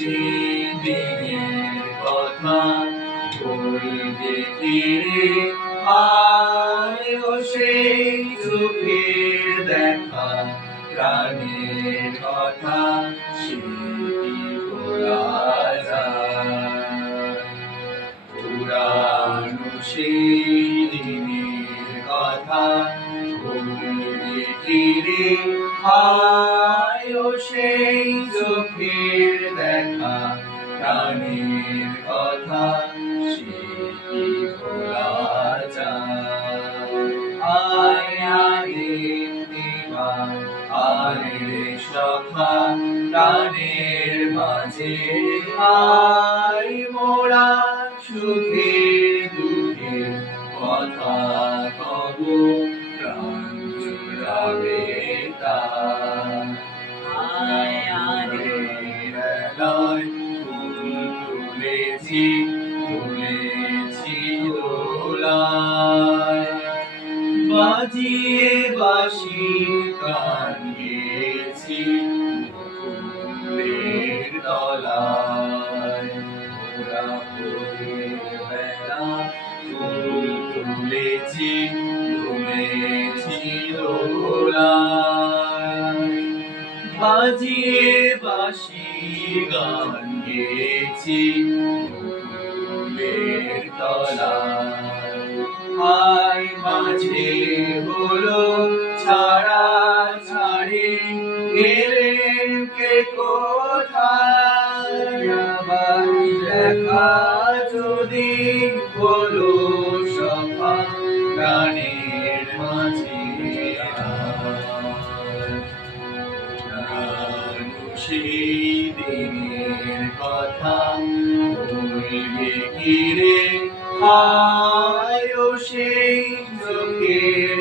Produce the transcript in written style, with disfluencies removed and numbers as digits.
সেদিনের কথা বলবে ফিরে আয় ও সেই চোখের দেখা প্রাণের কথা সে কি ভোলা যায় পুরানো সেই দিনের কথা বলবে ফিরে আয় ও সেই চোখের দেখা প্রাণের কথা সে কি ভোলা যায় আয় আগে দিবান আরে সখা প্রাণের মাঝে আয় মোরা সুখের দুঃখের কথা কব প্রাণ জুড়াবে আয় আরে বেলায় ফুল তুলেছি দোলায় বাজিয়ে বাঁশি গান গেয়েছি মুকুলের তলায় ওরা ভোরের বেলা ফুল তুলেছি দোলায় বাজিয়ে বাঁশি গান গেয়েছি মুকুলের তলায় আয় মাঝে হলো ছাড়া ছাড়ি গেলেন কে কোথায় আবার দেখা যদি হলো সখা প্রাণের মাঝে সেই দিনের কথা বলবে ফিরে আয় ও সেই চোখের